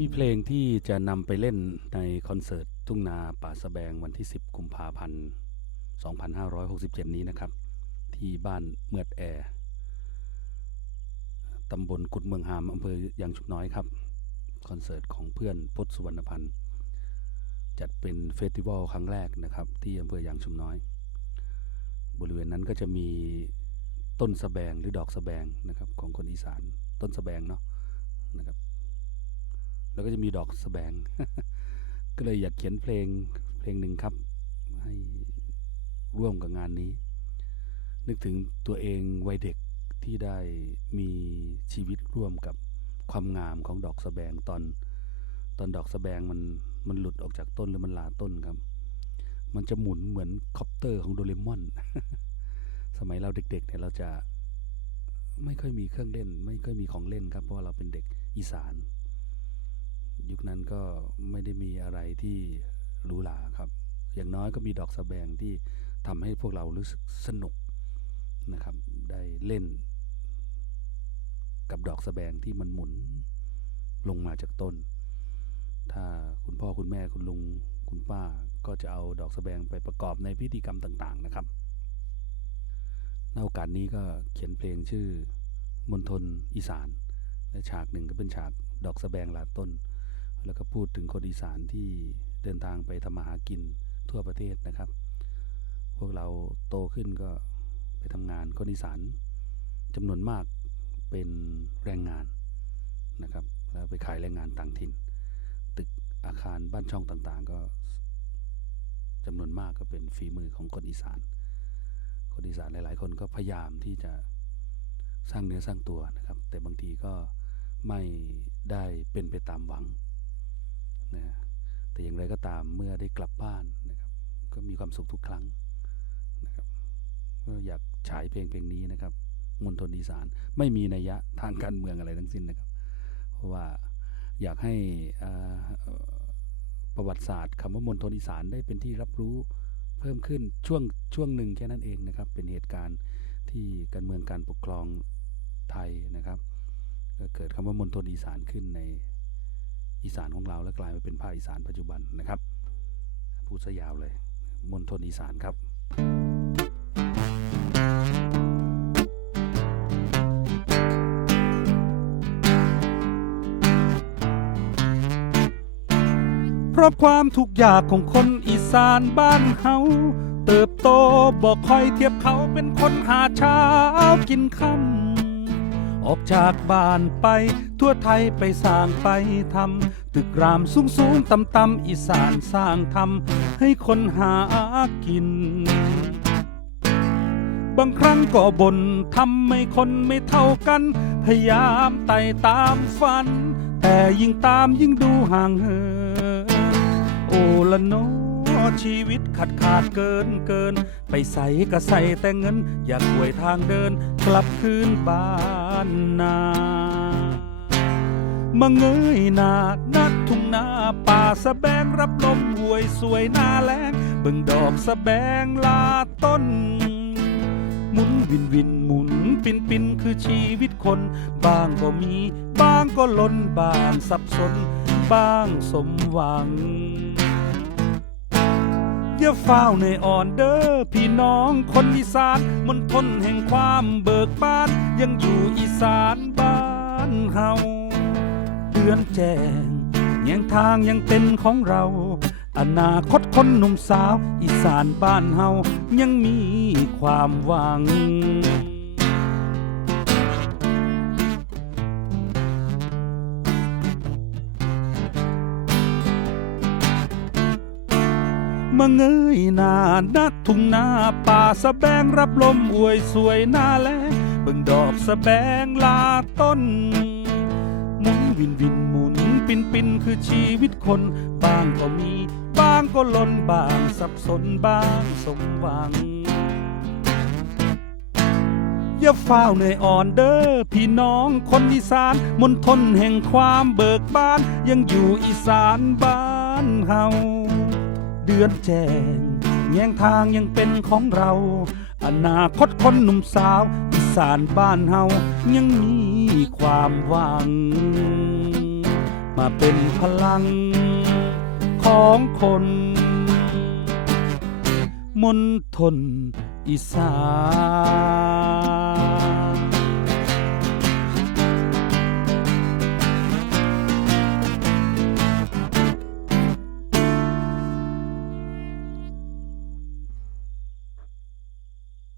มีเพลงที่จะนำไปเล่นในคอนเสิร์ตทุ่งนาป่าสะแบงวันที่ 10 กุมภาพันธ์ 2567 นี้นะครับ ที่บ้านเมือดแอร์ตำบลกุดเมืองหามอำเภอยางชุกน้อยครับ คอนเสิร์ตของเพื่อนพจน์สุวรรณพันธ์ จัดเป็นเฟสติวัลครั้งแรกนะครับ ที่อำเภอยางชุมน้อย บริเวณนั้นก็จะมีต้นสะแบงหรือดอกสะแบงนะครับของคนอีสานต้นสะแบงเนาะ แล้วก็จะมีดอกสะแบง ก็เลยอยากเขียนเพลงเพลงหนึ่งครับ ให้ร่วมกับงานนี้ นึกถึงตัวเองวัยเด็กที่ได้มีชีวิตร่วมกับความงามของดอกสะแบงตอน ตอนดอกสะแบงมันมันหลุดออกจากต้นหรือมันลาต้นครับ มันจะหมุนเหมือนคอปเตอร์ของโดเรมอน สมัยเราเด็กๆเนี่ยเราจะไม่ค่อยมีเครื่องเล่น ไม่ค่อยมีของเล่นครับเพราะว่าเราเป็นเด็กอีสาน ยุคนั้นก็ไม่ได้มีอะไรที่หรูหราครับ อย่างน้อยก็มีดอกสะแบงที่ทำให้พวกเรารู้สึกสนุกนะครับ ได้เล่น กับดอกสะแบงที่มันหมุนลงมาจากต้น ถ้าคุณพ่อคุณแม่คุณลุงคุณป้าก็จะเอาดอกสะแบงไปประกอบในพิธีกรรมต่างๆนะครับในโอกาสนี้ก็เขียนเพลงชื่อมณฑลอีสาน และฉากหนึ่งก็เป็นฉากดอกสะแบงหลาต้น แล้วก็พูดถึงคนอีสานที่เดินทางไปทำมาหากินทั่วประเทศนะครับ พวกเราโตขึ้นก็ไปทำงานคนอีสานจำนวนมากเป็นแรงงานนะครับ แล้วไปขายแรงงานต่างถิ่น ตึกอาคารบ้านช่องต่างๆ ก็จำนวนมากก็เป็นฝีมือของคนอีสาน คนอีสานหลาย ๆ คนก็พยายามที่จะสร้างเนื้อสร้างตัวนะครับ แต่บางทีก็ไม่ได้เป็นไปตามหวัง นะแต่อย่างไรก็ตามเมื่อได้กลับบ้านนะครับ ก็มีความสุขทุกครั้งนะครับก็อยากฉายเพลงเพลงนี้นะครับมณฑลอีสานไม่มีนัยยะทางการเมืองอะไรทั้งสิ้นนะครับ เพราะว่าอยากให้อาประวัติศาสตร์คำว่ามณฑลอีสานได้เป็นที่รับรู้เพิ่มขึ้นช่วงช่วงหนึ่งแค่นั้นเองนะครับ เป็นเหตุการณ์ที่การเมืองการปกครองไทยนะครับก็เกิดคำว่ามณฑลอีสานขึ้นใน อีสานของเราและกลายมาเป็นภาคอีสานปัจจุบันนะครับ พูดซะยาวเลยมณฑลอีสานครับเพราะความทุกข์ยากของคนอีสานบ้านเฮาเติบโตบอกคอยเทียบเขาเป็นคนหาเช้ากินค่ำ ออกจากบ้านไป ทั่วไทยไปสร้างไปทำตึกรามสูงสูงต่ำต่ำอีสานสร้างทำให้คนหากิน บางครั้งก็บน่นทำให้คนไม่เท่ากัน พยายามไต่ตามฝัน แต่ยิ่งตามยิ่งดูห่างเหินโอละโน ชีวิตขาดขาดเกินเกิน ไปใส่ก็ใส่แต่เงิน อยากป่วยทางเดิน กลับคืนบ้านนามาเงยหน้านัดทุ่งนาป่าสะแบงรับลมห่วยสวยหน้าแรงเบิ่งดอกสะแบงลาต้น หมุนวินวินหมุนปินปินคือชีวิตคน บางก็มี บางก็ล้นบางสับสน บางสมหวัง อย่าเฝ้าในอ่อนเด้อพี่น้องคนอีสานมนทนแห่งความเบิกบาน ยังอยู่อีสานบ้านเฮาเดือนแจ้งแยงทางยังเป็นของเรา อนาคตคนหนุ่มสาว อีสานบ้านเฮายังมีความหวัง มาเงยหน้านัดทุ่งนาป่าสะแบงรับลมอวยสวยหน้าแลงเบิ่งดอกสะแบงลาต้นหมุนวินวินหมุนปินปินคือชีวิตคนบางก็มี บางก็ล้นบางสับสนบางสมหวัง อย่าเฝ้าเหนื่อยอ่อนเด้อพี่น้องคนอีสานมณฑลแห่งความเบิกบานยังอยู่อีสานบ้านเฮา เดือนแจ้งแยงทางยังเป็นของเรา อนาคตคนหนุ่มสาวอีสานบ้านเฮายังมีความหวัง มาเป็นพลังของคนมณฑลอีสาน